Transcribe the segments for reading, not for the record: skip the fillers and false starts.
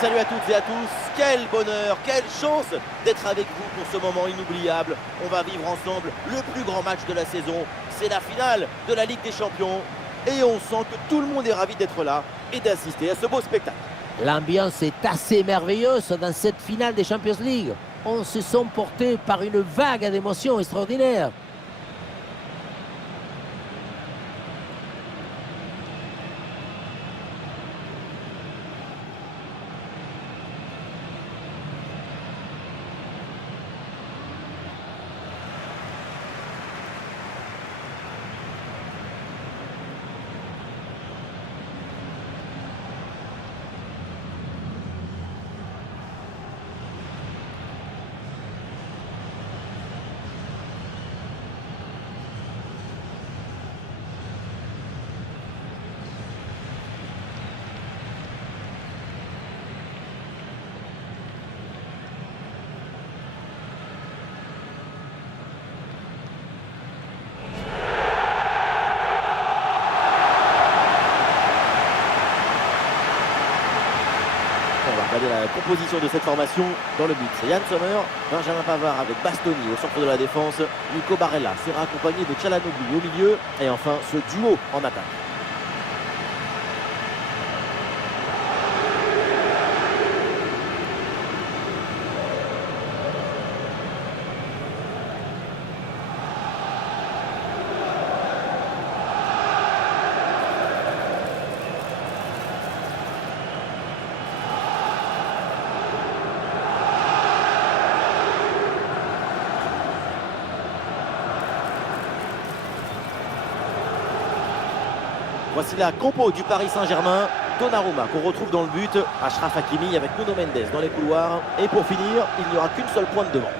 Salut à toutes et à tous, quel bonheur, quelle chance d'être avec vous pour ce moment inoubliable. On va vivre ensemble le plus grand match de la saison, c'est la finale de la Ligue des Champions. Et on sent que tout le monde est ravi d'être là et d'assister à ce beau spectacle. L'ambiance est assez merveilleuse dans cette finale des Champions League. On se sent porté par une vague d'émotions extraordinaires. On va regarder la composition de cette formation dans le but. C'est Yann Sommer, Benjamin Pavard avec Bastoni au centre de la défense. Nico Barella sera accompagné de Çalhanoğlu au milieu. Et enfin ce duo en attaque. Voici la compo du Paris Saint-Germain. Donnarumma qu'on retrouve dans le but. Achraf Hakimi avec Nuno Mendes dans les couloirs. Et pour finir, il n'y aura qu'une seule pointe devant.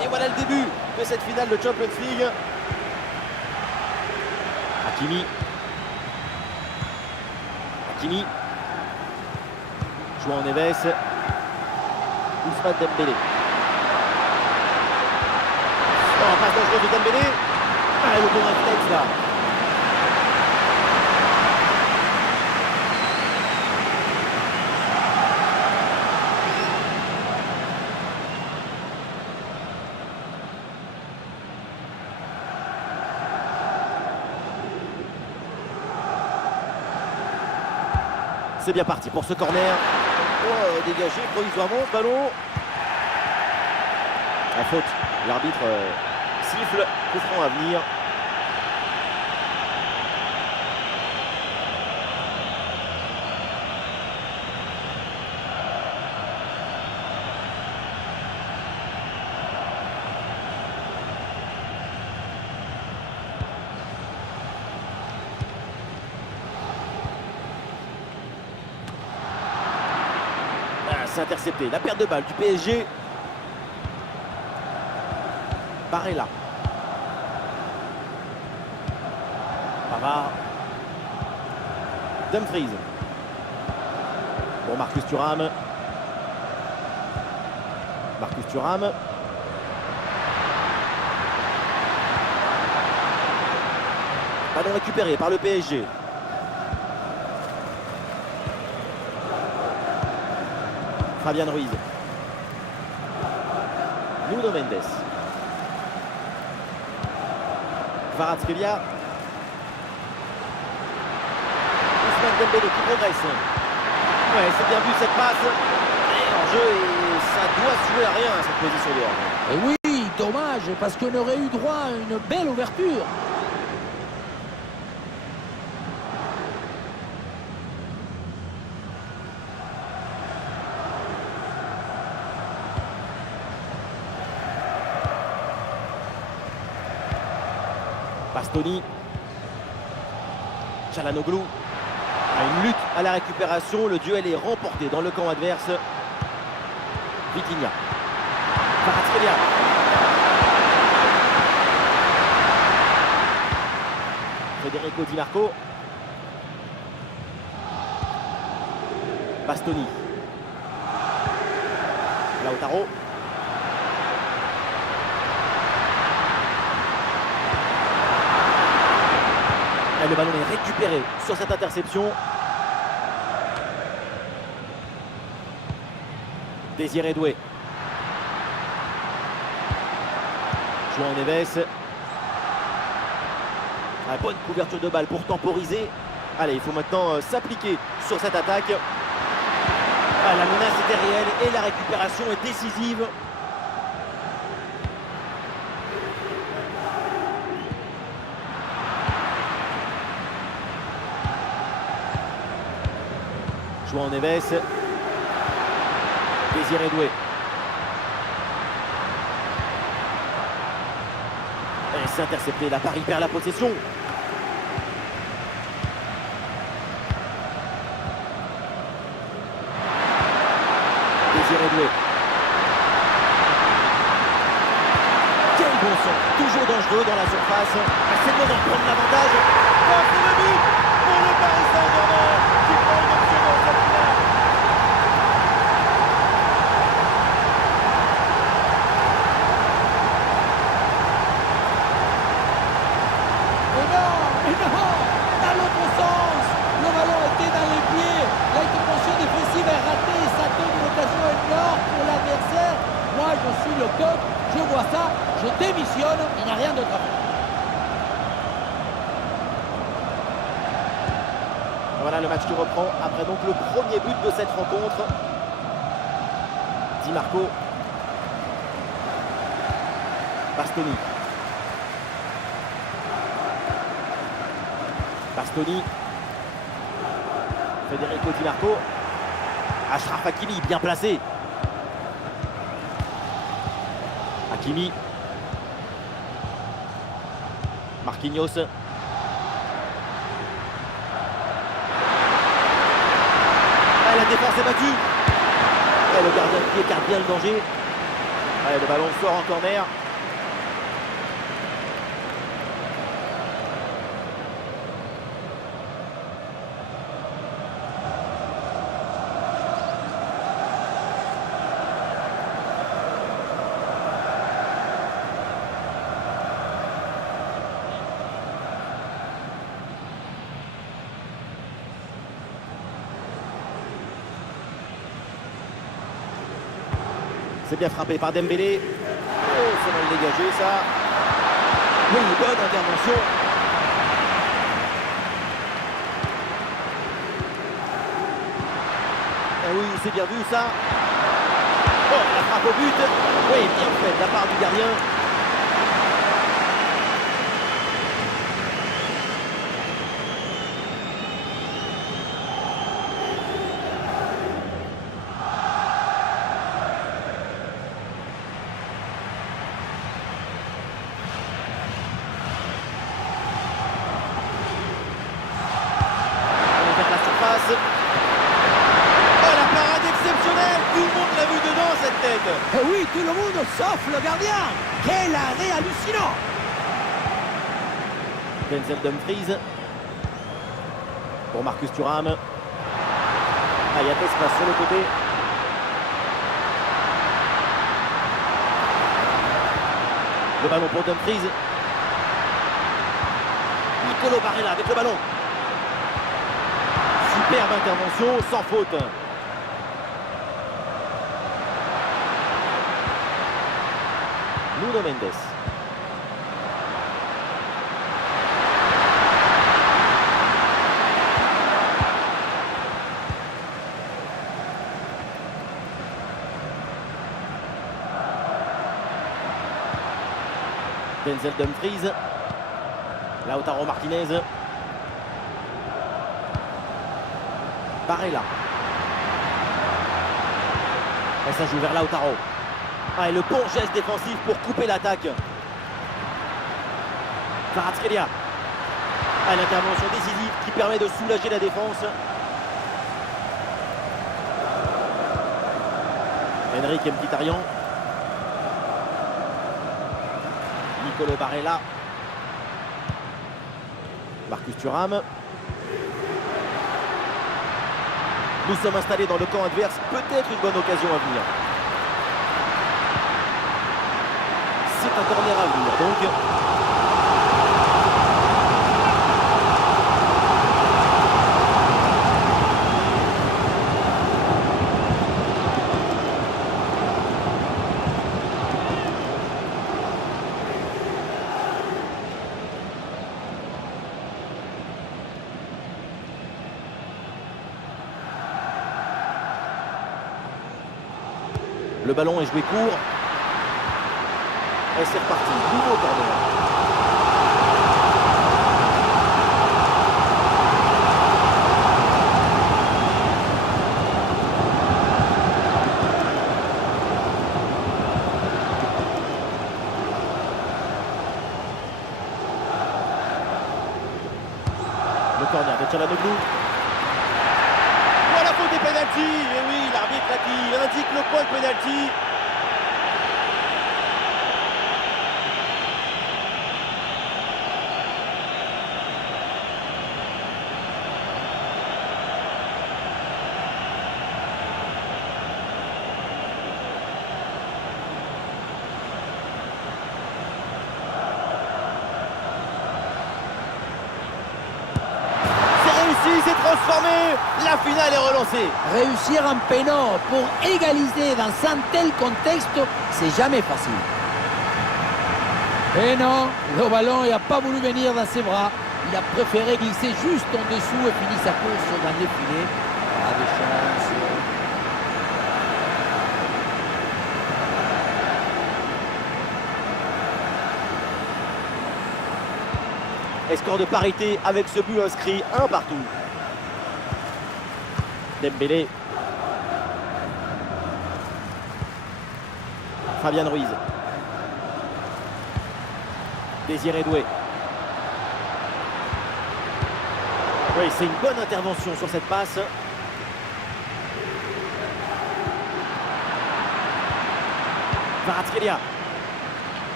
Et voilà le début de cette finale de Champions League. Hakimi. João Neves. Ousmane Dembélé. Oh, passe dangereuse de Dembélé. Ah, le bon réflexe là. C'est bien parti pour ce corner. Oh, dégagé provisoirement ce ballon. En faute. L'arbitre siffle. Coup franc à venir. C'est intercepté. La perte de balle du PSG. Barella. Pavard. Dumfries. Bon, Marcus Thuram. Ballon récupéré par le PSG. Fabian Ruiz. Nuno Mendes. Kvaratskhelia. Ousmane Dembélé qui progresse. Ouais, c'est bien vu cette passe. Et en jeu, et ça doit se jouer à rien cette position de hors. Et oui, dommage, parce qu'on aurait eu droit à une belle ouverture. Bastoni. Çalhanoğlu. Une lutte à la récupération. Le duel est remporté dans le camp adverse. Vitinha. Kvaratskhelia. Federico Di Marco. Bastoni. Lautaro. Et le ballon est récupéré sur cette interception. Désiré Doué. João Neves. La bonne couverture de balle pour temporiser. Allez, il faut maintenant s'appliquer sur cette attaque. La menace était réelle et la récupération est décisive. João Neves. Désiré Doué. Et c'est intercepté, la Paris perd la possession. Désiré Doué. Quel bon son, toujours dangereux dans la surface. C'est le moment de prendre l'avantage. Oh, c'est le but pour le Paris Saint-Germain qui prend une option dans cette finale. Dans l'autre sens, le ballon était dans les pieds, l'intervention défensive est ratée et ça donne une occasion énorme pour l'adversaire. Moi je suis le coach, je vois ça, je démissionne, il n'y a rien d'autre à faire. Voilà le match qui reprend après donc le premier but de cette rencontre. Di Marco. Bastoni. Bastoni. Federico Di Marco. Achraf Hakimi, bien placé. Hakimi. Marquinhos. La défense est battue. Et le gardien qui écarte bien le danger. Allez, le ballon sort en corner. C'est bien frappé par Dembélé. Oh, c'est mal dégagé ça. Oui, bonne intervention. Ah oui, c'est bien vu ça. Oh, la frappe au but. Oui, bien fait de la part du gardien. Oh, la parade exceptionnelle. Tout le monde l'a vu dedans cette tête. Et oui, tout le monde sauf le gardien. Quel arrêt hallucinant. Denzel Dumfries. Pour Marcus Thuram. Ah, il y a l'espace sur le côté. Le ballon pour Dumfries. Nicolo Barella avec le ballon. Superbe intervention, sans faute. Nuno Mendes. Denzel Dumfries. Lautaro Martinez. Barella. Et ça joue vers Lautaro. Ah, et le bon geste défensif pour couper l'attaque. Kvaratskhelia. Ah, l'intervention décisive qui permet de soulager la défense. Henrique Mkhitaryan. Nicolo Barella. Marcus Thuram. Nous sommes installés dans le camp adverse, peut-être une bonne occasion à venir. C'est un corner à venir donc. Le ballon est joué court. Et c'est reparti. Nouveau corner. Le corner de Çalhanoğlu. Voilà, faute des pénaltys. Et oui, l'arbitre qui indique le point de pénalty. C'est transformé, la finale est relancée. Réussir un péno pour égaliser dans un tel contexte, c'est jamais facile. Et non, le ballon n'a pas voulu venir dans ses bras. Il a préféré glisser juste en dessous et finir sa course dans les filets. Pas de chance. Et score de parité avec ce but inscrit, un partout. Dembélé. Fabian Ruiz. Désiré Doué. Oui, c'est une bonne intervention sur cette passe. Kvaratskhelia.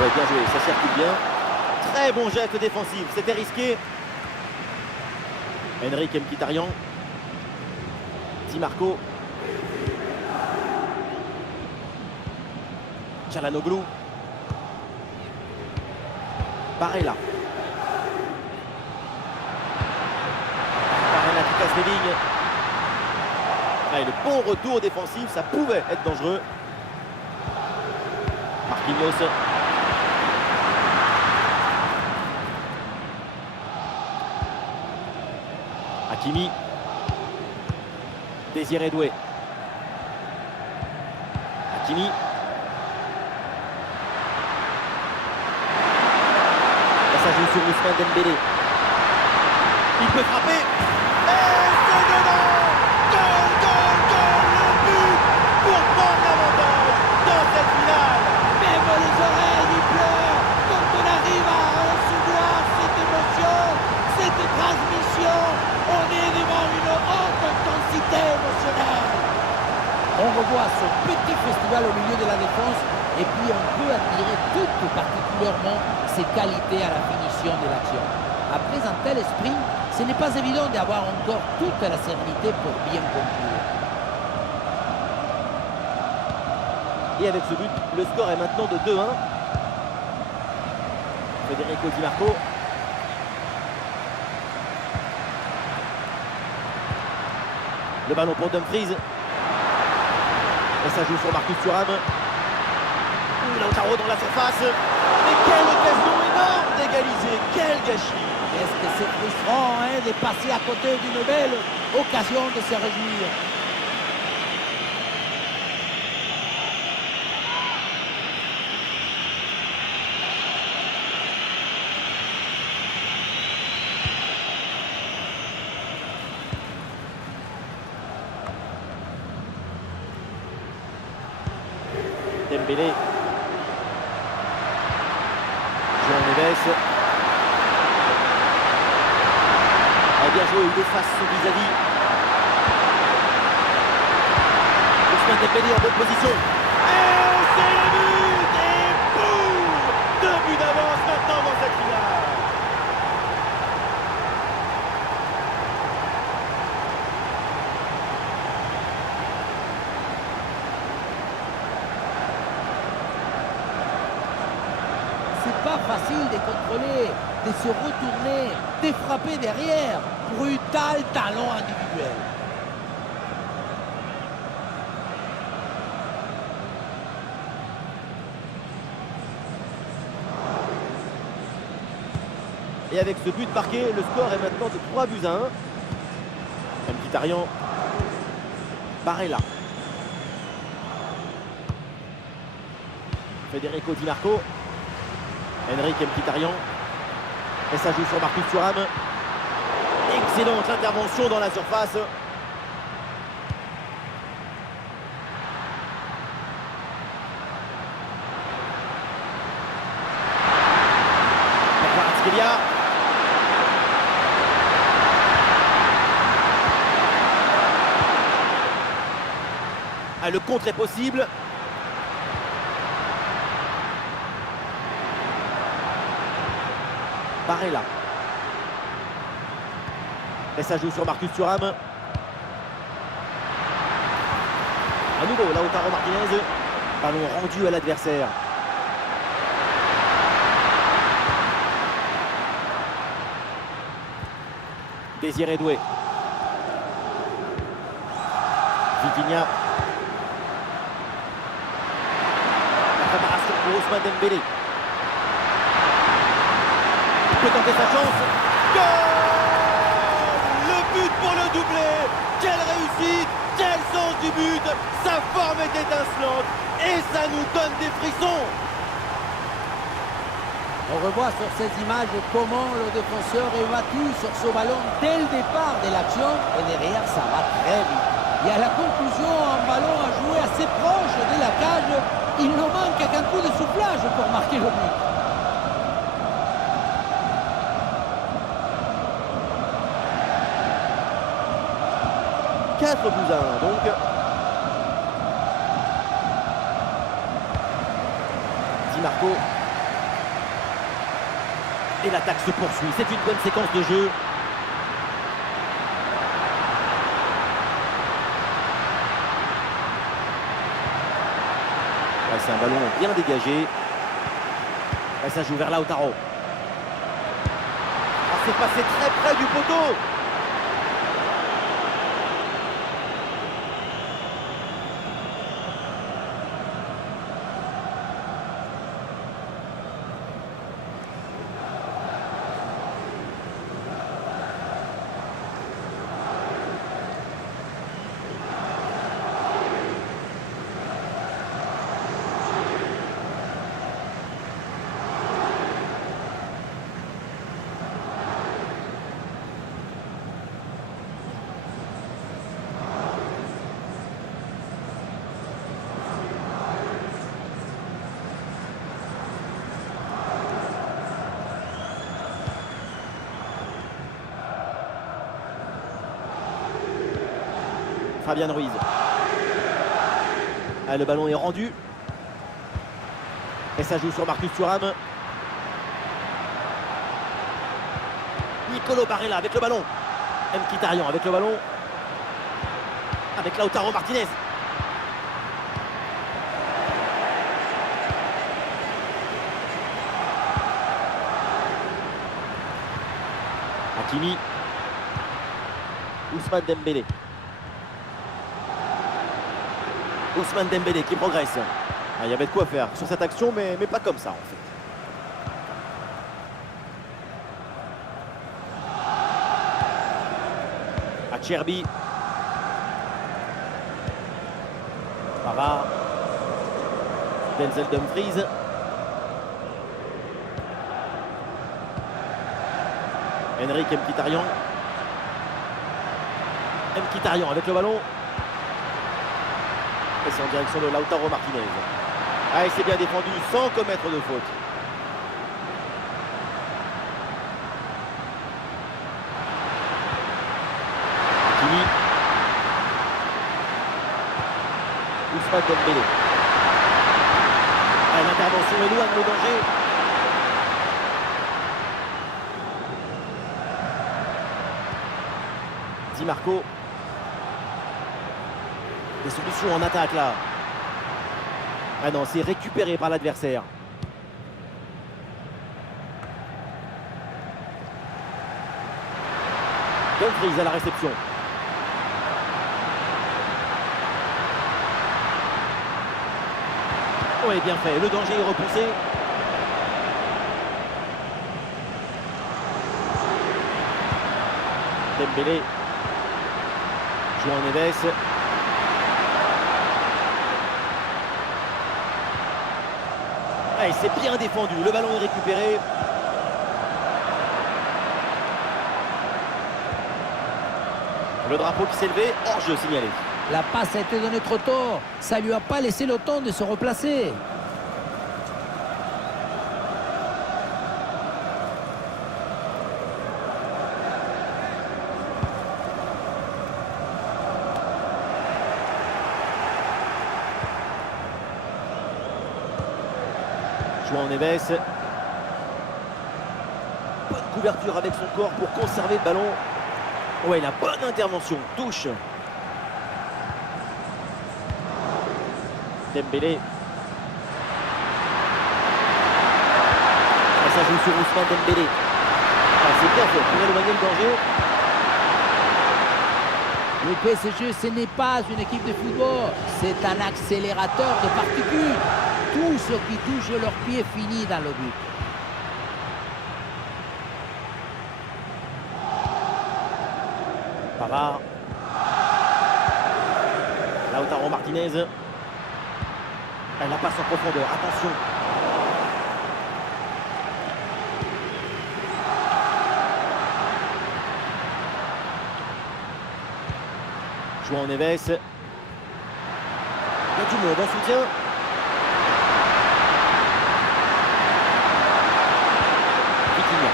Ouais, bien joué, ça circule bien. Très bon geste défensif, c'était risqué. Henrik Mkhitaryan. Di Marco. Çalhanoğlu. Barella. Barella qui casse les lignes. Ah, et le bon retour défensif, ça pouvait être dangereux. Marquinhos. Hakimi. Désiré Doué. Hakimi. Et ça joue sur Ousmane Dembélé. Il peut frapper. Et c'est dedans. Goal, goal, goal. Le but pour prendre l'avantage dans cette finale. Même les oreilles y pleurent quand on arrive à recevoir cette émotion, cette transmission. On est devant une haute intensité émotionnelle. On revoit ce petit festival au milieu de la défense et puis on peut admirer tout particulièrement ses qualités à la finition de l'action. Après un tel sprint, ce n'est pas évident d'avoir encore toute la sérénité pour bien conclure. Et avec ce but, le score est maintenant de 2-1. Federico Di Marco. Le ballon pour Dumfries. Et ça joue sur Marcus Thuram. Lautaro dans la surface. Mais quelle occasion énorme d'égaliser. Quel gâchis. Est-ce que c'est frustrant de passer à côté d'une belle occasion de se réjouir? Dembélé. João Neves. A bien joué, il efface son vis-à-vis. Ousmane Dembélé en bonne position. Et c'est le but. Et boum, 2 buts d'avance maintenant dans cette finale. facile de contrôler, de se retourner, de frapper derrière. Brutal talent individuel. Et avec ce but marqué, le score est maintenant de 3-1. Mkhitaryan. Barella. Federico Di Marco. Henrik Mkhitaryan. Et ça joue sur Marcus Thuram. Excellente intervention dans la surface. Kvaratskhelia. Ah, le contre est possible. Barella. Et ça joue sur Marcus Thuram. À nouveau, Lautaro Martinez. Ballon rendu à l'adversaire. Désiré Doué. Vitinha. La préparation pour Ousmane Dembélé. Il peut tenter sa chance. Goal! Le but pour le doublé. Quelle réussite! Quel sens du but! Sa forme est étincelante et ça nous donne des frissons. On revoit sur ces images comment le défenseur est battu sur ce ballon dès le départ de l'action et derrière ça va très vite. Et à la conclusion, un ballon à jouer assez proche de la cage. Il ne manque qu'un coup de soufflage pour marquer le but. « 4-1 donc. Di Marco. Et l'attaque se poursuit. C'est une bonne séquence de jeu. Ouais, c'est un ballon bien dégagé. Et ça joue vers Lautaro. Ah, c'est passé très près du poteau. Fabian Ruiz. Ah, le ballon est rendu. Et ça joue sur Marcus Thuram. Nicolo Barella avec le ballon. Mkhitaryan avec le ballon. Avec Lautaro Martinez. Hakimi. Ousmane Dembélé. Ousmane Dembélé qui progresse. Ah, il y avait de quoi faire sur cette action, mais pas comme ça en fait. Acerbi. Pavard. Denzel Dumfries. Henrik Mkhitaryan. Mkhitaryan avec le ballon. Et c'est en direction de Lautaro Martinez. Ah, et c'est bien défendu sans commettre de faute. Hakimi. Ousmane Dembélé. Ah, l'intervention éloigne le danger. Di Marco. Des solutions en attaque là. Ah non, c'est récupéré par l'adversaire. Dumfries à la réception. Oui, bien fait. Le danger est repoussé. Dembélé. João Neves. Ah, c'est bien défendu. Le ballon est récupéré. Le drapeau qui s'est levé. Hors-jeu signalé. La passe a été donnée trop tôt. Ça lui a pas laissé le temps de se replacer. João Neves. Bonne couverture avec son corps pour conserver le ballon. Ouais, la bonne intervention. Touche. Dembélé. Et ça joue sur Ousmane Dembélé. Ah, c'est bien fait pour éloigner le danger. Le PSG, ce n'est pas une équipe de football. C'est un accélérateur de particules. Tout ce qui touche leurs pieds finit dans le but. Pavard. Lautaro Martinez. Elle la passe en profondeur. Attention. João Neves. Il y a du monde en soutien. Vitinha.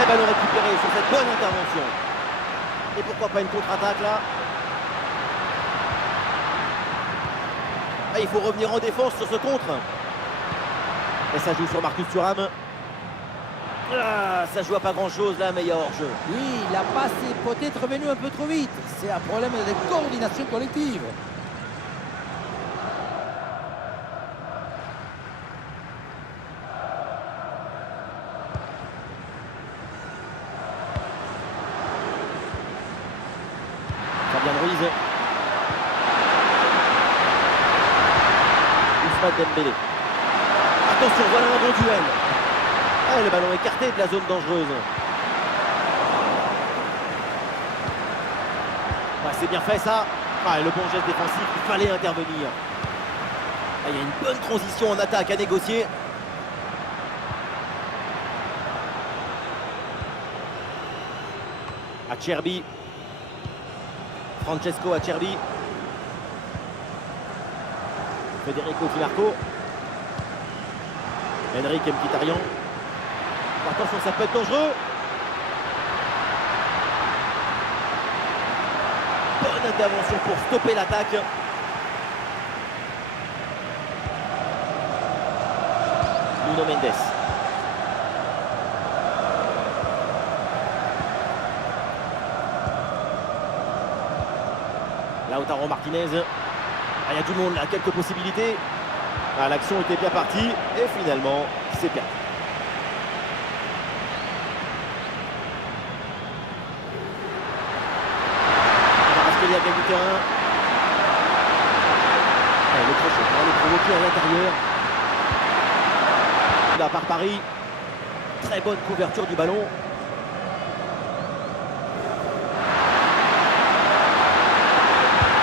Et ballon récupéré sur cette bonne intervention. Et pourquoi pas une contre-attaque là? Ah, il faut revenir en défense sur ce contre. Et ça joue sur Marcus Thuram. Ah, ça joue à pas grand chose là, mais il y a hors-jeu. Oui, la passe est peut-être venue un peu trop vite. C'est un problème de coordination collective. Fabian Ruiz. Ousmane Dembélé. Attention, voilà un bon duel. Ah, le ballon écarté de la zone dangereuse. Ah, c'est bien fait ça. Ah, le bon geste défensif, il fallait intervenir. Ah, il y a une bonne transition en attaque à négocier. Acerbi. Francesco Acerbi. Federico Di Marco. Henrique Mkhitaryan. Attention, ça peut être dangereux. Bonne intervention pour stopper l'attaque. Nuno Mendes. Lautaro Martinez. Ah, il y a du monde là, quelques possibilités. Ah, l'action était bien partie et finalement, c'est perdu. Il y a gagné du terrain. Allez, le crochet pour aller provoquer à l'intérieur. Là par Paris. Très bonne couverture du ballon.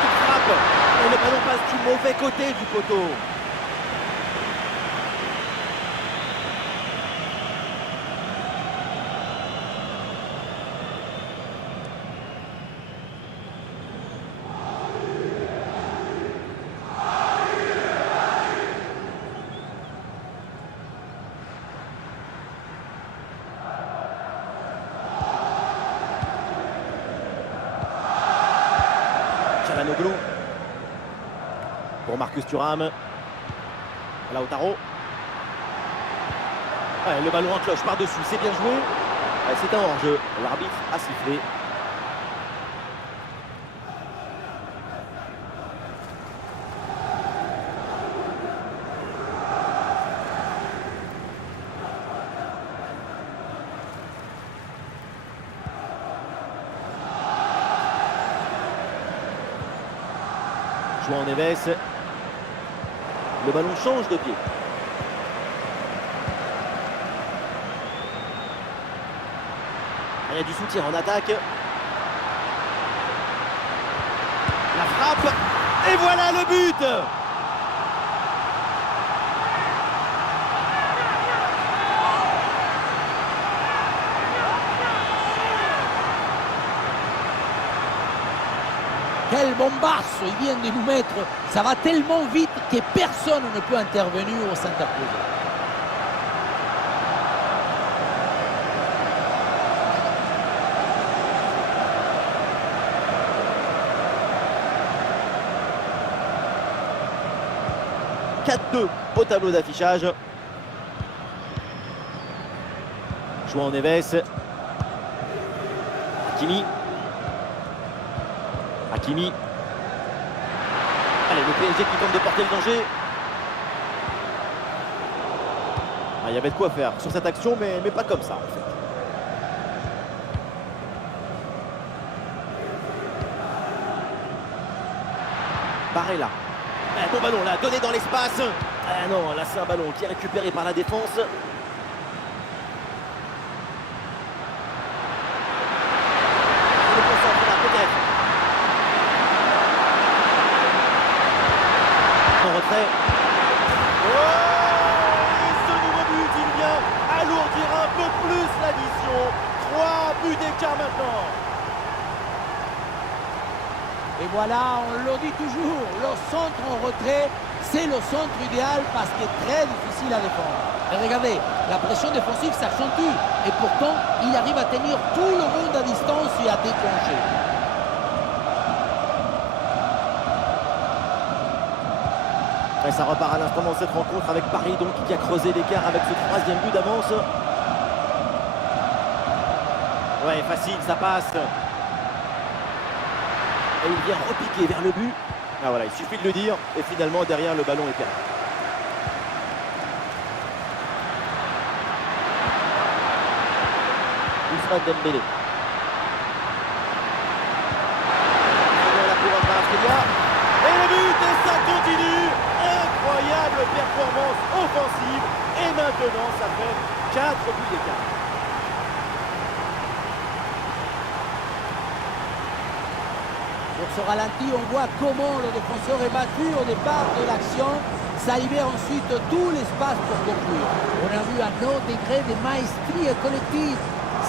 Il frappe. Et le ballon passe du mauvais côté du poteau. Çalhanoğlu. Pour Marcus Thuram. Lautaro. Ouais, le ballon en cloche par-dessus, c'est bien joué. Ouais, c'est un hors-jeu. L'arbitre a sifflé. João Neves. Le ballon change de pied. Il y a du soutien en attaque. La frappe. Et voilà le but! Quel bombasso il vient de nous mettre. Ça va tellement vite que personne ne peut intervenir au s'interposer. Au tableau d'affichage. João Neves. Hakimi. Allez, le PSG qui tente de porter le danger. Ah, il y avait de quoi faire sur cette action, mais pas comme ça en fait. Barella. Bon ballon là, donné dans l'espace. Ah non, là c'est un ballon qui est récupéré par la défense. Peut-être. En retrait. Oh, et ce nouveau but, il vient alourdir un peu plus l'addition. 3 buts d'écart maintenant. Et voilà, on le dit toujours, le centre en retrait, c'est le centre idéal parce qu'il est très difficile à défendre. Et regardez, la pression défensive s'accentue et pourtant, il arrive à tenir tout le monde à distance et à déclencher. Et ça repart à l'instant dans cette rencontre avec Paris donc qui a creusé l'écart avec ce 3e but d'avance. Ouais, facile, ça passe. Et il vient repiquer vers le but. Ah voilà, il suffit de le dire. Et finalement, derrière, le ballon est perdu. Ousmane Dembélé. Et le but, et ça continue. Incroyable performance offensive. Et maintenant, ça fait 4 buts d'écart. Sur ce ralenti, on voit comment le défenseur est battu au départ de l'action. Ça libère ensuite tout l'espace pour conclure. On a vu un autre degré de maestrie collective.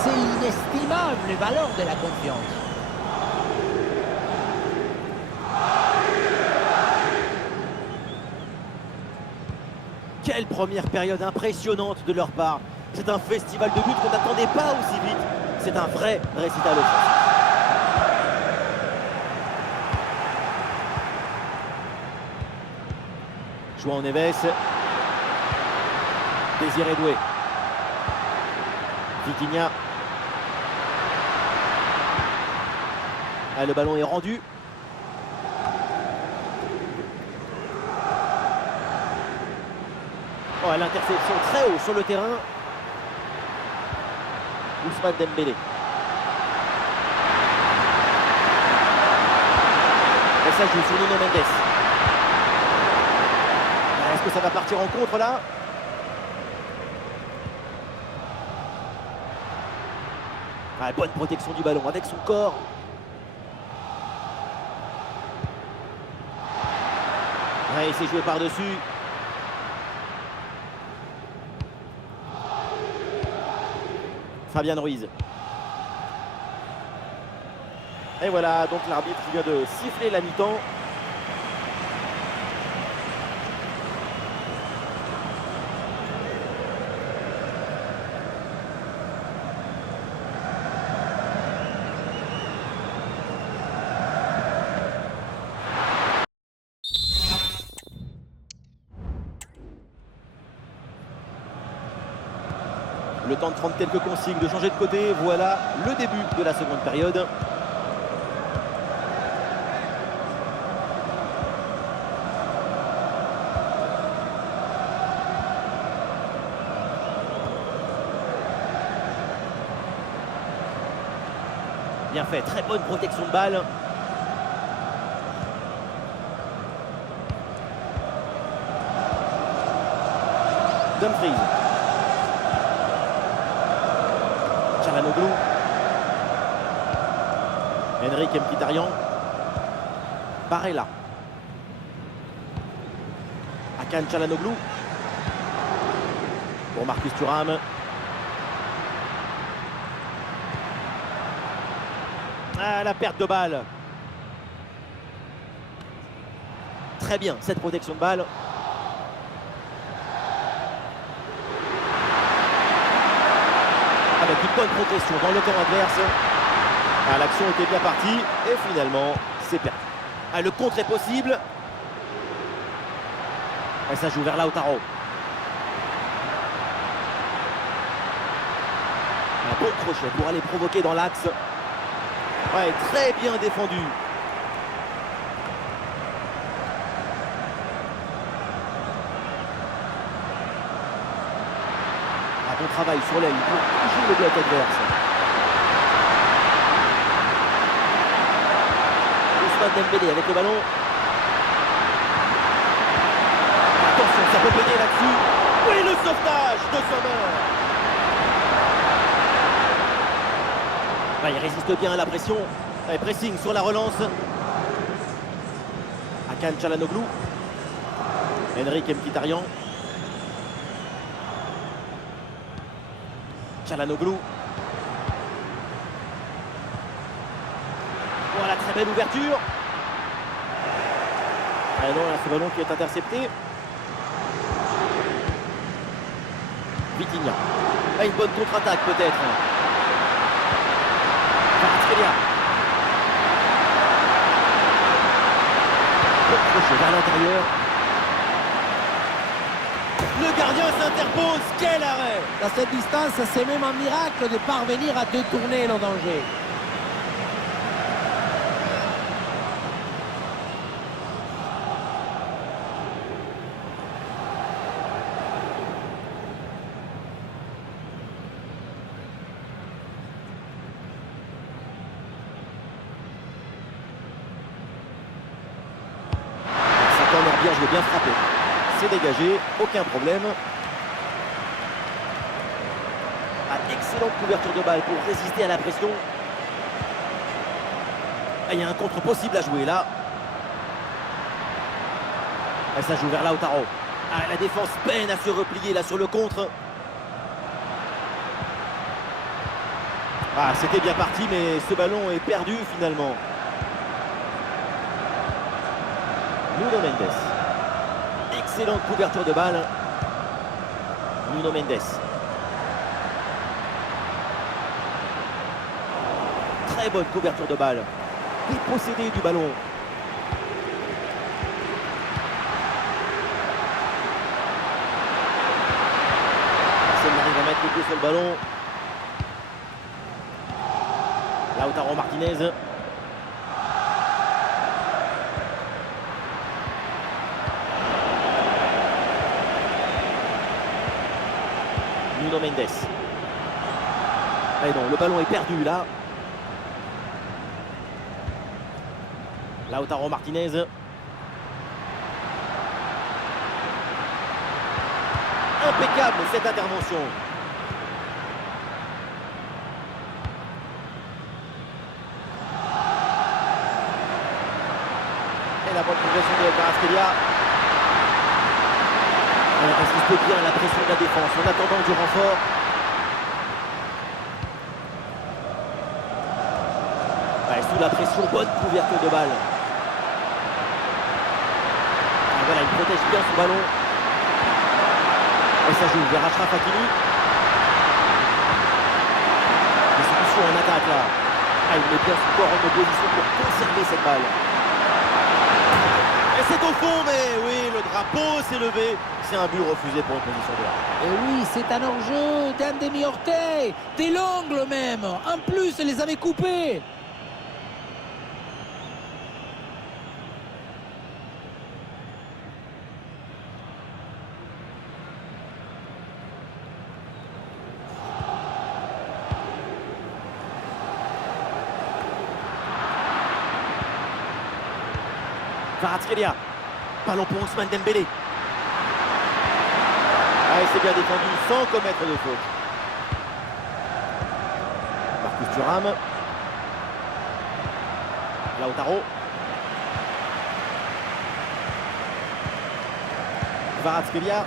C'est l'inestimable valeur de la confiance. Quelle première période impressionnante de leur part. C'est un festival de buts qu'on n'attendait pas aussi vite. C'est un vrai récital offensif. João Neves. Désiré Doué. Vitinha. Ah, le ballon est rendu. Oh, l'interception très haut sur le terrain. Ousmane Dembélé. Et ça joue sur Nuno Mendes. Est-ce que ça va partir en contre là? Ah, bonne protection du ballon avec son corps. Ouais, il s'est joué par-dessus. Fabian Ruiz. Et voilà, donc l'arbitre vient de siffler la mi-temps. Le temps de prendre quelques consignes, de changer de côté. Voilà le début de la seconde période. Bien fait, très bonne protection de balle. Dumfries. Çalhanoğlu. Henrik Mkhitaryan. Barella. Hakan Çalhanoğlu. Pour Marcus Thuram. Ah, la perte de balle. Très bien, cette protection de balle. Avec une bonne progression dans le camp adverse. Ah, l'action était bien partie et finalement, c'est perdu. Ah, le contre est possible. Et ça joue vers Lautaro. Un bon crochet pour aller provoquer dans l'axe. Ouais, très bien défendu. Un bon travail sur l'aile pour toucher le bloc adverse. Ousmane Dembélé avec le ballon. Attention, ça peut peiner là-dessus. Oui, le sauvetage de Sommer. Il résiste bien à la pression. Et pressing sur la relance. Hakan Çalhanoğlu. Henrik Mkhitaryan. Çalhanoğlu. Voilà, très belle ouverture. Ah non, là, ce ballon qui est intercepté. Vitinha. Ah, une bonne contre-attaque peut-être. Crochet vers l'intérieur. Le gardien s'interpose. Quel arrêt! À cette distance, c'est même un miracle de parvenir à détourner le danger. Bien joué, bien frappé. C'est dégagé, aucun problème. Ah, excellente couverture de balle pour résister à la pression. Ah, il y a un contre possible à jouer là. Ah, ça joue vers Lautaro. Ah, la défense peine à se replier là sur le contre. Ah, c'était bien parti, mais ce ballon est perdu finalement. Nuno Mendes. Excellente couverture de balle. Nuno Mendes. Très bonne couverture de balle. Dépossédé du ballon. Personne n'arrive à mettre le pied sur le ballon. Lautaro Martinez. Nuno Mendes. Et non, le ballon est perdu là. Lautaro Martinez. Impeccable cette intervention. Et la bonne progression de Kvaratskhelia. Elle résiste bien à la pression de la défense en attendant du renfort. Ouais, sous la pression, bonne couverture de balle. Ah, voilà, il protège bien son ballon. Et ça joue vers Achraf Hakimi. Des solutions en attaque là. Ah, il met bien son corps en opposition pour conserver cette balle. Et c'est au fond, mais oui, le drapeau s'est levé. C'est un but refusé pour une position de l'arc. Et oui, c'est un hors-jeu d'un demi-orteil, des l'ongle même. En plus, elle les avait coupés. Kvaratskhelia. Ballon pour Ousmane Dembélé. Ah, Ouais, c'est bien défendu sans commettre de faute. Marcus Thuram. Lautaro. Kvaratskhelia.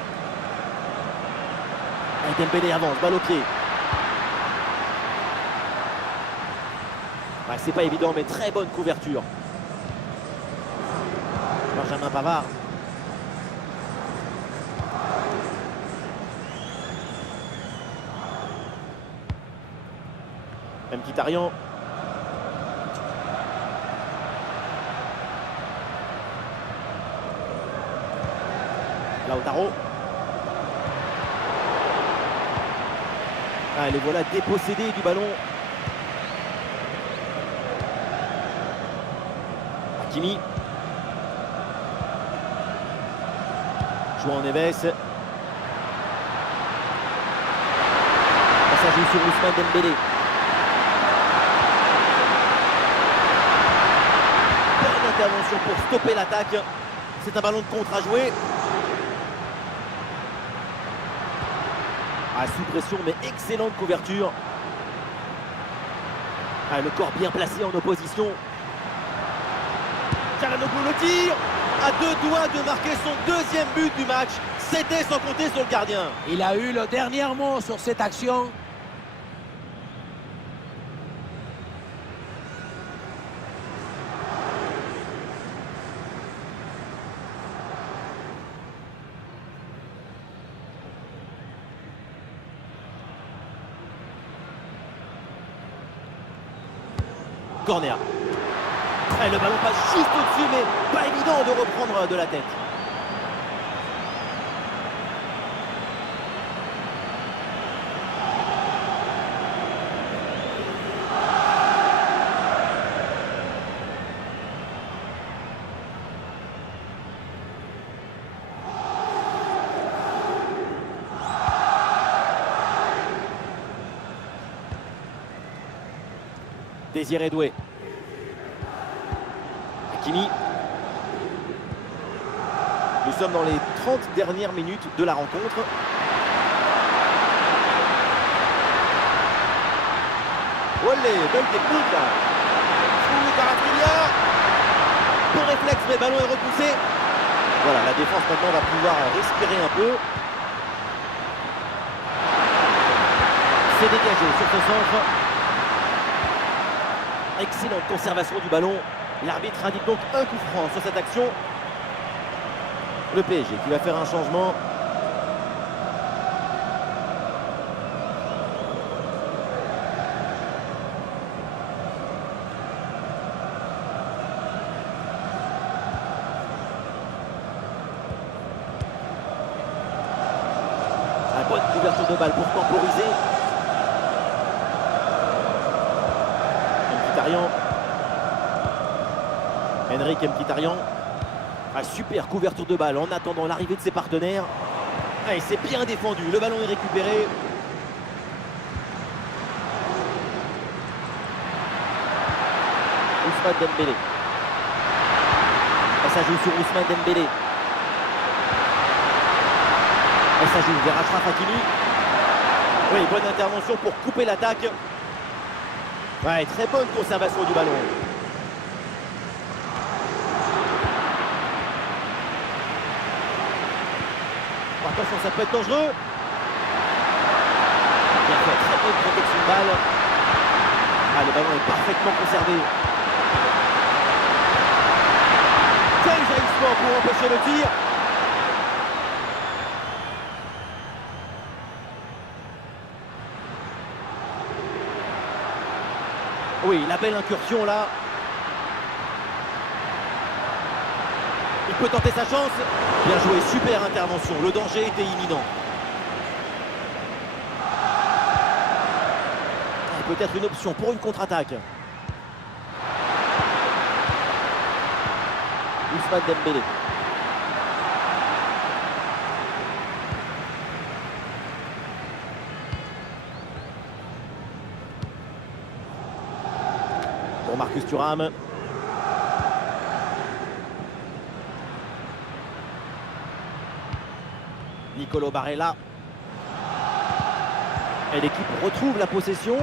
Et Dembélé avance, balle au pied. Ouais, c'est pas évident, mais très bonne couverture. Benjamin Pavard. Mkhitaryan. Lautaro. Ah, les voilà dépossédés du ballon. Hakimi. João Neves. Ça joue sur Ousmane Dembélé. Bonne intervention pour stopper l'attaque. C'est un ballon de contre à jouer. Ah, sous pression, mais excellente couverture. Ah, le corps bien placé en opposition. Çalhanoğlu le tir. À deux doigts de marquer son deuxième but du match. C'était sans compter sur le gardien. Il a eu le dernier mot sur cette action. Corner. Et le ballon passe juste au-dessus, mais pas évident de reprendre de la tête. Désiré Doué. Hakimi. Nous sommes dans les 30 dernières minutes de la rencontre. Olé, belle technique là. Kvaratskhelia. Bon réflexe, mais le ballon est repoussé. Voilà, la défense maintenant va pouvoir respirer un peu. C'est dégagé sur ce centre. Excellente conservation du ballon. L'arbitre indique donc un coup franc sur cette action. Le PSG qui va faire un changement. Une bonne couverture de balle pour temporiser. Mkhitaryan. Henrik Mkhitaryan. Ah, super couverture de balle en attendant l'arrivée de ses partenaires. Ah, et c'est bien défendu. Le ballon est récupéré. Ousmane Dembélé. Et ça joue sur Ousmane Dembélé. Et ça joue vers Achraf Hakimi. Oui, bonne intervention pour couper l'attaque. Ouais, très bonne conservation du ballon. Attention, ça peut être dangereux. Bien fait, très bonne protection de balle. Ah, le ballon est parfaitement conservé. Quel jaillissement pour empêcher le tir. Oui, la belle incursion là. Il peut tenter sa chance. Bien joué, super intervention. Le danger était imminent. Peut-être une option pour une contre-attaque. Ousmane Dembélé. Pour Marcus Thuram. Nicolo Barella. Et l'équipe retrouve la possession.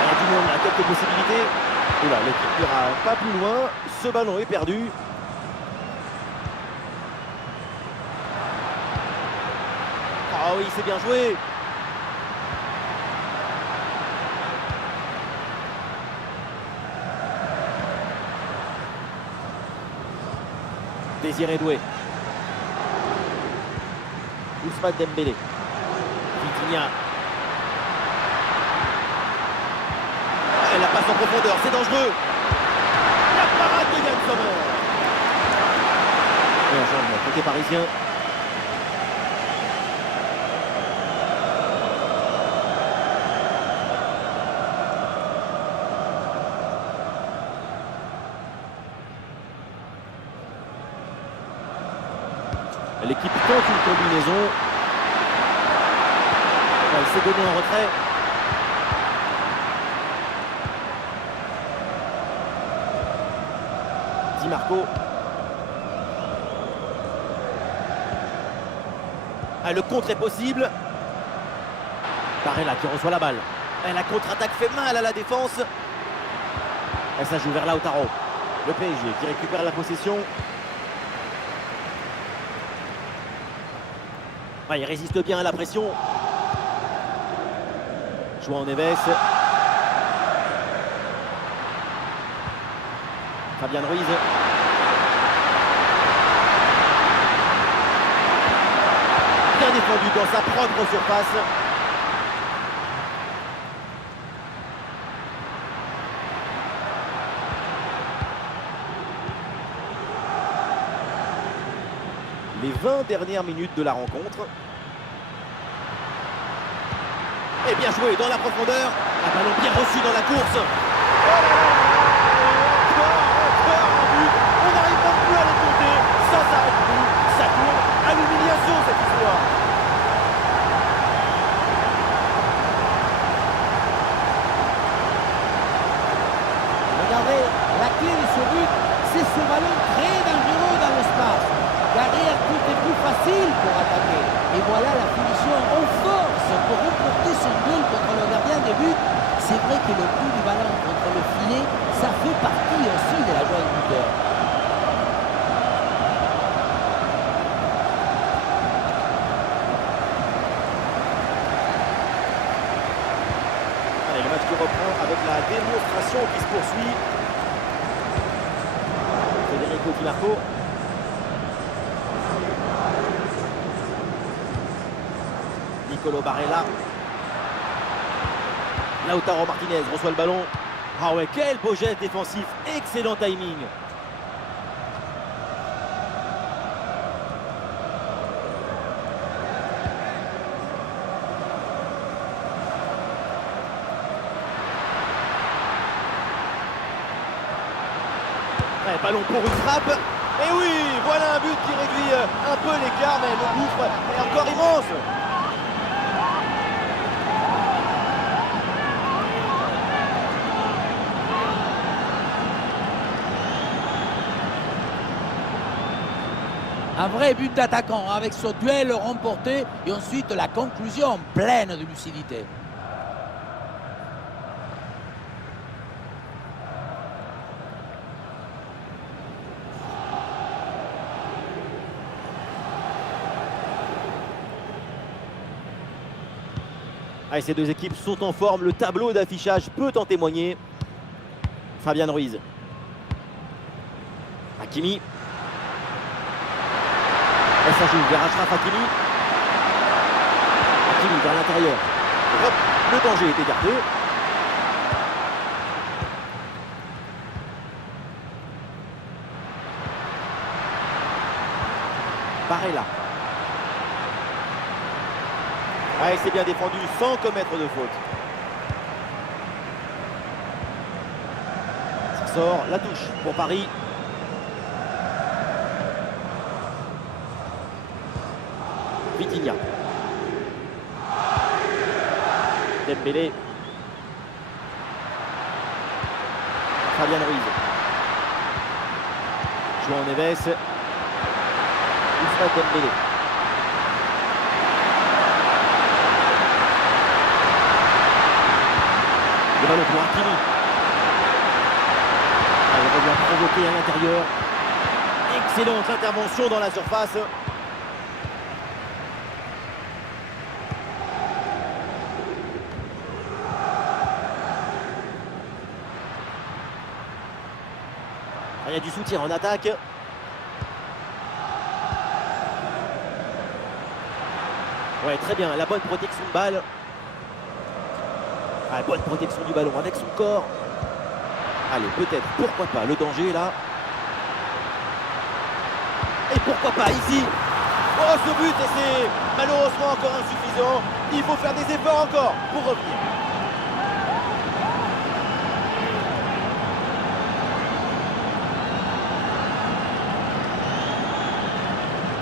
Il y a du monde, il y a quelques possibilités. Oula, l'équipe n'ira pas plus loin. Ce ballon est perdu. Ah oui, c'est bien joué. Désiré Doué. Ousmane Dembélé. Vitinha. Elle la passe en profondeur, c'est dangereux. La parade de Yann Sommer. Et un changement côté parisien. L'équipe tente une combinaison. Elle s'est donnée en retrait. Di Marco. Ah, le contre est possible. Barella qui reçoit la balle. Et la contre-attaque fait mal à la défense. Et ça joue vers Lautaro. Le PSG qui récupère la possession. Ah, il résiste bien à la pression. João Neves. Fabian Ruiz. Bien défendu dans sa propre surface. Les 20 dernières minutes de la rencontre. Et bien joué dans la profondeur. Un ballon bien reçu dans la course. Encore un but. On n'arrive même plus à les compter. Ça s'arrête plus. Ça tourne à l'humiliation cette histoire. Regardez, la clé de ce but, c'est ce ballon très dangereux dans l'espace. Derrière, tout est plus facile pour attaquer. Et voilà la finition en force pour remporter son goal contre le gardien de but. C'est vrai que le coup du ballon contre le filet, ça fait partie aussi de la joie du buteur. Allez, le match qui reprend avec la démonstration qui se poursuit. Federico Di Marco. Nicolo Barella. Lautaro Martinez reçoit le ballon. Ah ouais, quel beau geste défensif. Excellent timing. Ouais, ballon pour une frappe. Et oui, voilà un but qui réduit un peu l'écart, mais le gouffre est encore immense. Un vrai but d'attaquant avec ce duel remporté et ensuite la conclusion pleine de lucidité. Allez, ces deux équipes sont en forme, le tableau d'affichage peut en témoigner. Fabian Ruiz. Hakimi. Et ça joue vers Achraf Hakimi. Hakimi vers l'intérieur. Hop, le danger est écarté. Barella. Ouais, c'est bien défendu sans commettre de faute. Ça sort, la touche pour Paris. Vitinha. Dembélé. Fabian Ruiz. João Neves. Ousmane Dembélé. Le ballon pour Hakimi. Il revient provoquer à l'intérieur. Excellente intervention dans la surface. Il y a du soutien en attaque. Ouais, très bien, la bonne protection de balle. Ah, bonne protection du ballon avec son corps. Allez, peut-être, pourquoi pas, le danger est là. Et pourquoi pas ici. Oh, ce but, et c'est malheureusement encore insuffisant. Il faut faire des efforts encore pour revenir.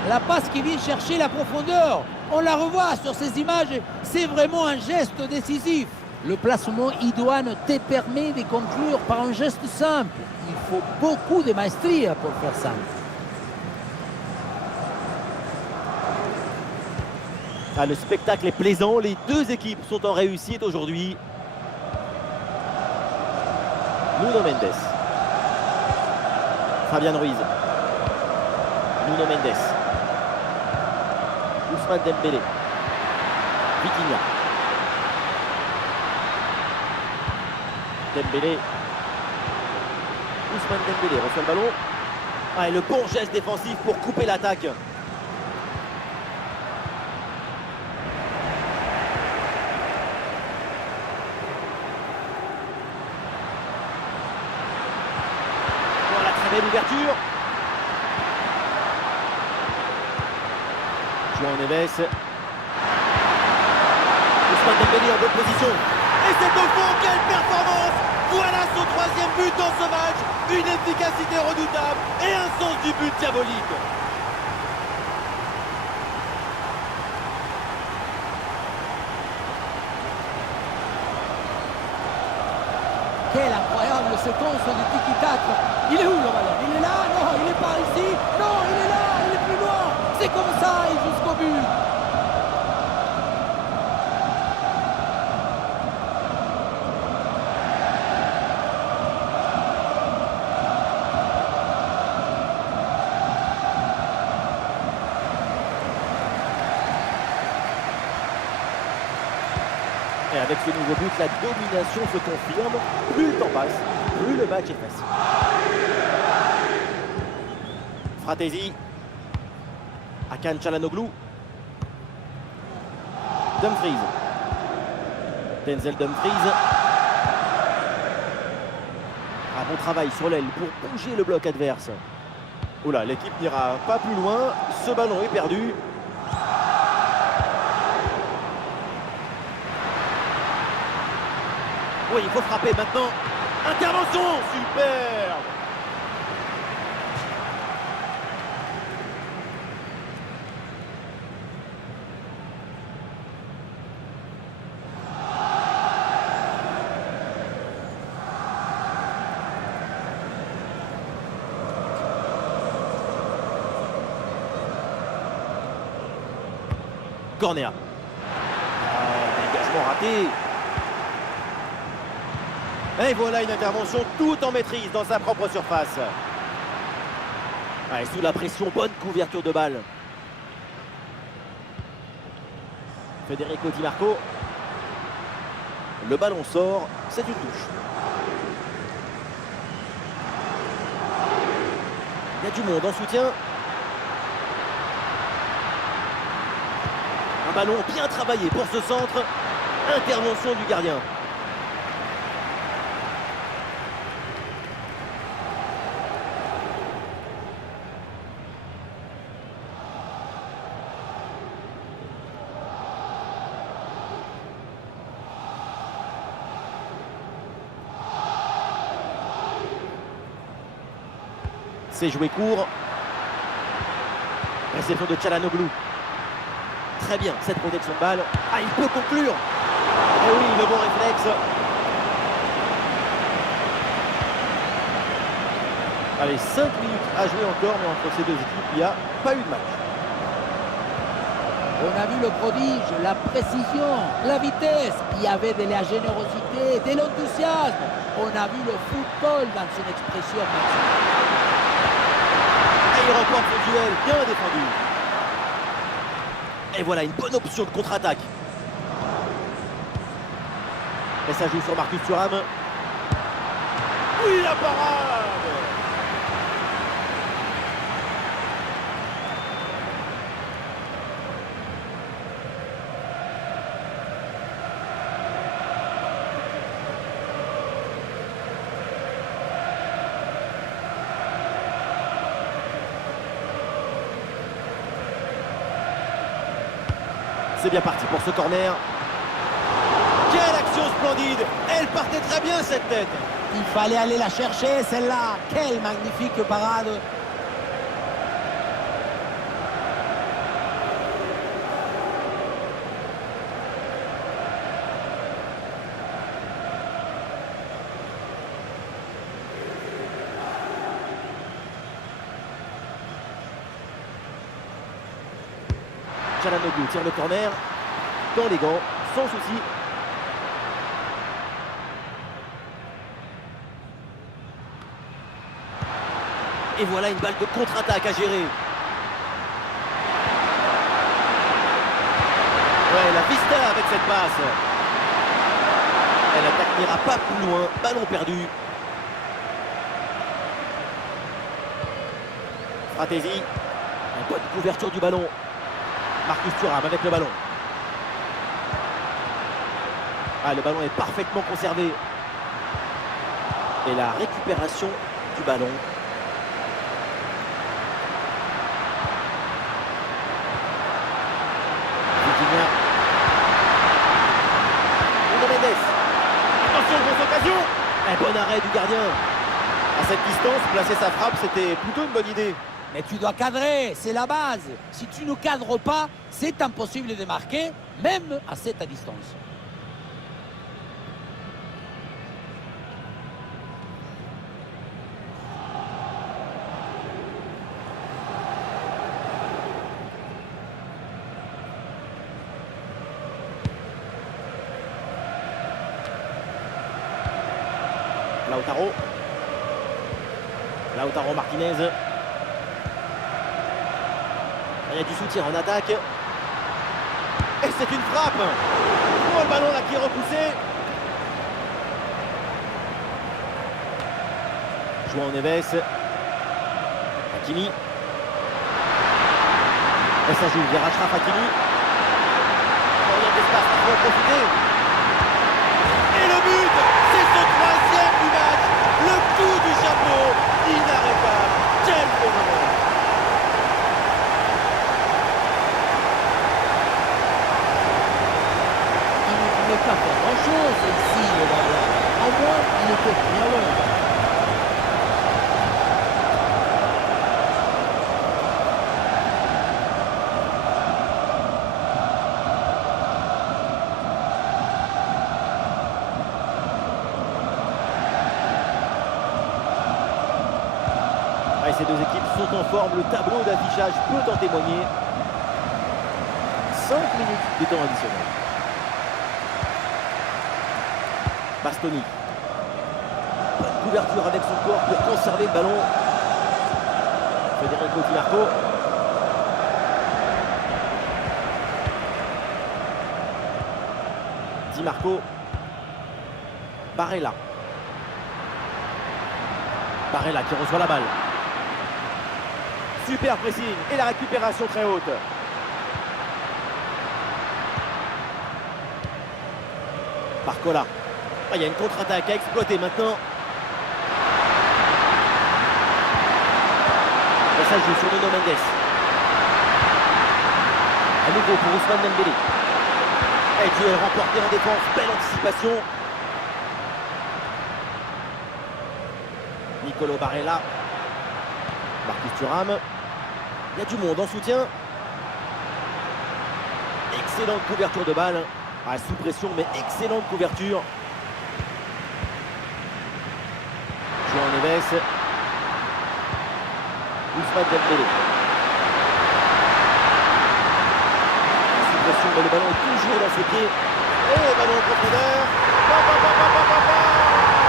La passe qui vient chercher la profondeur. On la revoit sur ces images. C'est vraiment un geste décisif. Le placement idoine te permet de conclure par un geste simple. Il faut beaucoup de maestria pour faire ça. Ah, le spectacle est plaisant. Les deux équipes sont en réussite aujourd'hui. Nuno Mendes. Fabian Ruiz. Nuno Mendes. Ousmane Dembélé. Vitinha. Dembélé. Ousmane Dembélé reçoit le ballon. Ah, et le bon geste défensif pour couper l'attaque. Voilà, très belle ouverture. João Neves. Ousmane Dembélé en bonne position. Et c'est au fond, quelle performance! Voilà son troisième but dans ce match. Une efficacité redoutable et un sens du but diabolique. Quelle incroyable séquence de tiki-taka. Il est où le ballon? Il est là? Non, il est par ici. Non, il est là, il est plus loin. C'est comme ça et jusqu'au but. Et avec ce nouveau but, la domination se confirme. Plus le temps passe, plus le match est facile. Fratesi. Hakan Çalhanoğlu. Dumfries. Denzel Dumfries. Un bon travail sur l'aile pour bouger le bloc adverse. Oula, l'équipe n'ira pas plus loin. Ce ballon est perdu. Oui, il faut frapper maintenant. Intervention, super. Corner. Dégagement raté. Et voilà une intervention tout en maîtrise dans sa propre surface. Ouais, sous la pression, bonne couverture de balle. Federico Di Marco. Le ballon sort, c'est une touche. Il y a du monde en soutien. Un ballon bien travaillé pour ce centre. Intervention du gardien. C'est joué court. Réception de Çalhanoğlu. Très bien, cette protection de balle. Ah, il peut conclure. Et oui, le bon réflexe. Allez, 5 minutes à jouer encore, mais entre ces deux équipes, il n'y a pas eu de match. On a vu le prodige, la précision, la vitesse. Il y avait de la générosité, de l'enthousiasme. On a vu le football dans son expression maximale. Et il remporte le duel, bien défendu. Et voilà, une bonne option de contre-attaque. Et ça joue sur Marcus Thuram. Oui, la parade! C'est bien parti pour ce corner. Quelle action splendide! Elle partait très bien cette tête. Il fallait aller la chercher, celle-là. Quelle magnifique parade. Çalhanoğlu tire le corner dans les gants, sans souci. Et voilà une balle de contre-attaque à gérer. Ouais, la vista avec cette passe. Et l'attaque n'ira pas plus loin. Ballon perdu. Fratesi. Une bonne couverture du ballon. Marcus Thuram avec le ballon. Ah, le ballon est parfaitement conservé. Et la récupération du ballon. Attention, grosse occasion. Un bon arrêt du gardien. À cette distance, placer sa frappe, c'était plutôt une bonne idée. Mais tu dois cadrer, c'est la base. Si tu ne cadres pas, c'est impossible de marquer, même à cette distance. Lautaro Martinez. Il y a du soutien en attaque. Et c'est une frappe. Oh, le ballon là qui est repoussé. João Neves. Hakimi. Et ça joue vers Achraf Hakimi. Il y a de l'espace, il faut en profiter. Et le but, c'est ce troisième du match. Le coup du chapeau, inarrêtable. Quel phénomène. Il ne pouvait pas faire grand-chose ici, le ballon. En moins, il était bien loin. Et ces deux équipes sont en forme, le tableau d'affichage peut en témoigner. 5 minutes de temps additionnel. Bastoni. Bonne couverture avec son corps pour conserver le ballon. Federico Di Marco. Di Marco. Barella. Barella qui reçoit la balle. Super pressing et la récupération très haute. Barcola. Ah, il y a une contre-attaque à exploiter maintenant. Et ça joue sur Nuno Mendes. À nouveau pour Ousmane Dembélé. Et duel remporté en défense. Belle anticipation. Nicolo Barella. Marcus Thuram. Il y a du monde en soutien. Excellente couverture de balle. Ah, sous pression, mais excellente couverture. João Neves. Ousmane Dembélé. Suppression, mais le ballon est toujours dans ses pieds. Et ballon en profondeur.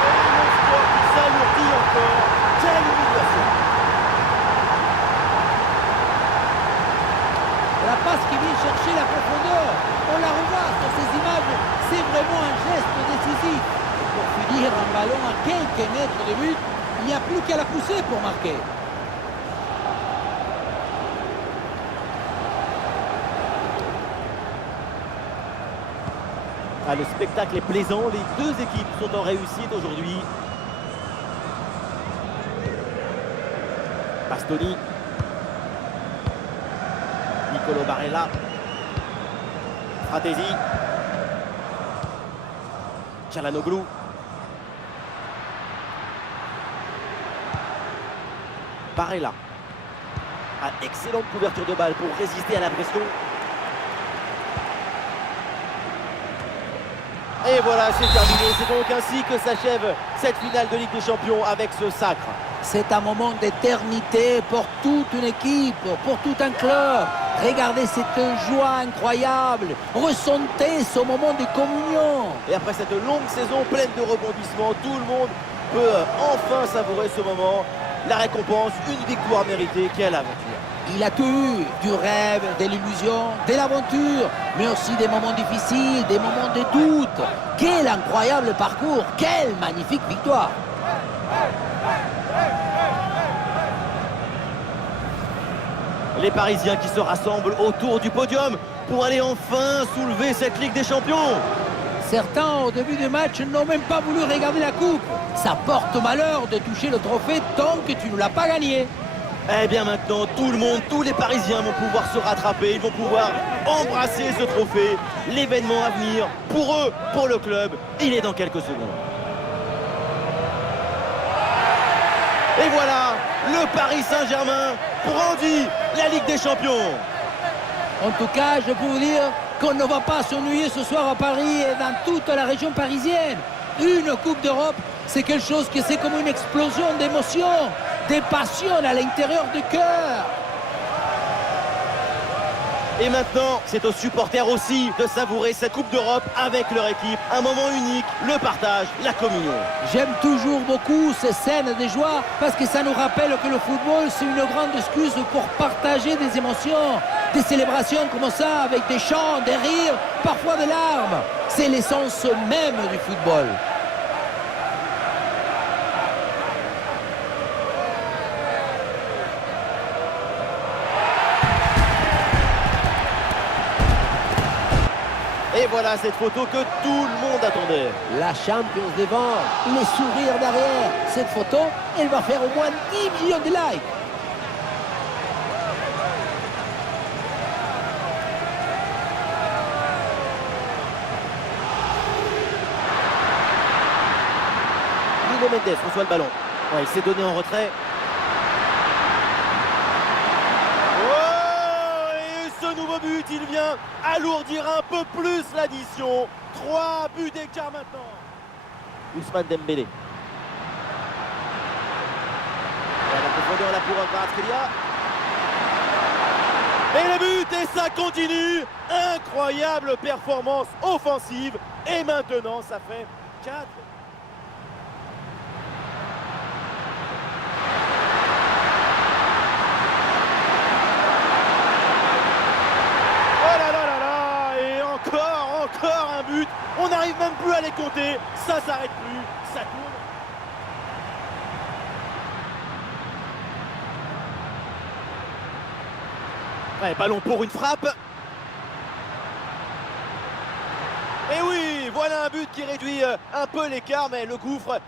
Et le score qui s'alourdit encore. Quelle humiliation! La passe qui vient chercher la profondeur. On la revoit sur ces images. C'est vraiment un geste décisif. Et pour finir, un ballon à quelques mètres de but, il n'y a plus qu'à la pousser pour marquer. Ah, le spectacle est plaisant. Les deux équipes sont en réussite aujourd'hui. Bastoni. Nicolo Barella. Fratesi. Çalhanoğlu. Barella. Ah, excellente couverture de balle pour résister à la pression. Et voilà, c'est terminé. C'est donc ainsi que s'achève cette finale de Ligue des Champions avec ce sacre. C'est un moment d'éternité pour toute une équipe, pour tout un club. Regardez cette joie incroyable. Ressentez ce moment de communion. Et après cette longue saison pleine de rebondissements, tout le monde peut enfin savourer ce moment. La récompense, une victoire méritée. Quelle aventure! Il a tout eu, du rêve, de l'illusion, de l'aventure, mais aussi des moments difficiles, des moments de doute. Quel incroyable parcours, quelle magnifique victoire! Les Parisiens qui se rassemblent autour du podium pour aller enfin soulever cette Ligue des Champions. Certains, au début du match, n'ont même pas voulu regarder la coupe. Ça porte malheur de toucher le trophée tant que tu ne l'as pas gagné. Eh bien maintenant, tout le monde, tous les Parisiens vont pouvoir se rattraper, ils vont pouvoir embrasser ce trophée. L'événement à venir, pour eux, pour le club, il est dans quelques secondes. Et voilà, le Paris Saint-Germain brandit la Ligue des Champions. En tout cas, je peux vous dire qu'on ne va pas s'ennuyer ce soir à Paris et dans toute la région parisienne. Une Coupe d'Europe, c'est quelque chose que c'est comme une explosion d'émotions, des passions à l'intérieur du cœur. Et maintenant, c'est aux supporters aussi de savourer cette Coupe d'Europe avec leur équipe. Un moment unique, le partage, la communion. J'aime toujours beaucoup ces scènes de joie parce que ça nous rappelle que le football, c'est une grande excuse pour partager des émotions, des célébrations comme ça, avec des chants, des rires, parfois des larmes. C'est l'essence même du football. Et voilà cette photo que tout le monde attendait. La Champions devant, les sourires derrière. Cette photo, elle va faire au moins 10 millions de likes. Nuno Mendes reçoit le ballon. Ouais, il s'est donné en retrait. But, il vient alourdir un peu plus l'addition. 3 buts d'écart maintenant. Ousmane Dembélé. Et la profondeur là pour Kvaratskhelia. Et le but, et ça continue. Incroyable performance offensive. Et maintenant, ça fait 4. Encore un but, on n'arrive même plus à les compter, ça s'arrête plus, ça tourne. Ouais, ballon pour une frappe. Et oui, voilà un but qui réduit un peu l'écart, mais le gouffre